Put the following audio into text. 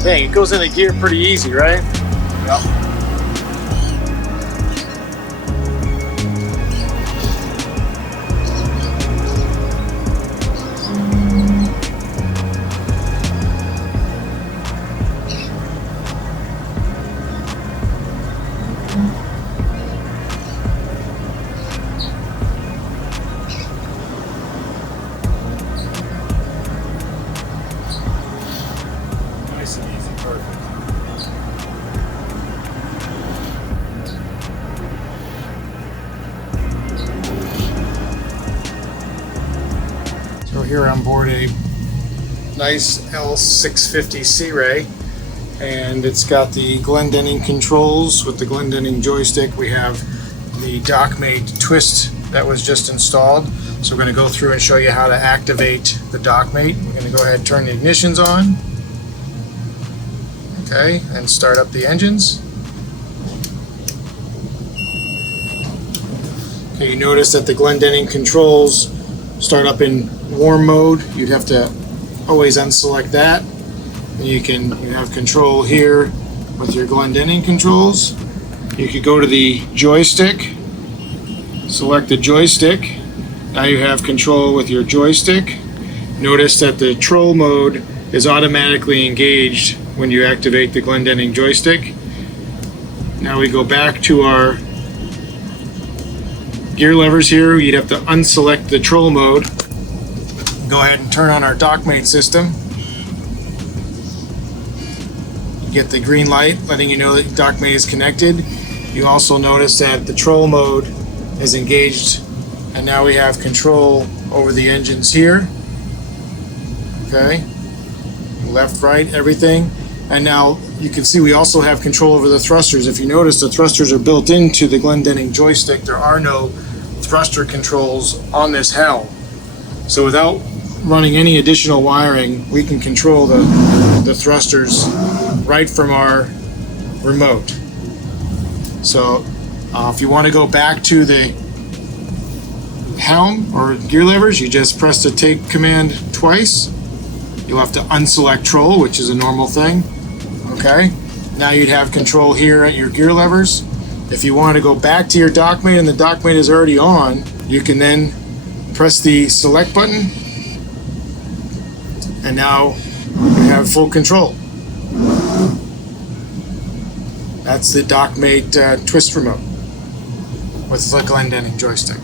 thing. It goes into gear pretty easy, right? Yep. Nice and easy, perfect. So here on board a nice L650 Sea Ray, and it's got the Glendinning controls with the Glendinning joystick. We have the Dockmate Twist that was just installed. So we're going to go through and show you how to activate the Dockmate. We're going to go ahead and turn the ignitions on. Okay, and start up the engines. Okay, you notice that the Glendinning controls start up in warm mode. You'd have to always unselect that. And you have control here with your Glendinning controls. You could go to the joystick, select the joystick. Now you have control with your joystick. Notice that the troll mode is automatically engaged when you activate the Glendinning joystick. Now we go back to our gear levers here. You'd have to unselect the troll mode. Go ahead and turn on our Dockmate system. You get the green light letting you know that Dockmate is connected. You also notice that the troll mode is engaged, and now we have control over the engines here. Okay, left, right, everything. And now you can see we also have control over the thrusters. If you notice, the thrusters are built into the Glendinning joystick. There are no thruster controls on this helm. So without running any additional wiring, we can control the thrusters right from our remote. So if you want to go back to the helm or gear levers, you just press the take command twice. You'll have to unselect troll, which is a normal thing. Okay, now you'd have control here at your gear levers. If you want to go back to your Dockmate and the Dockmate is already on, you can then press the select button, and now you have full control. That's the Dockmate Twist remote with the Glendinning joystick.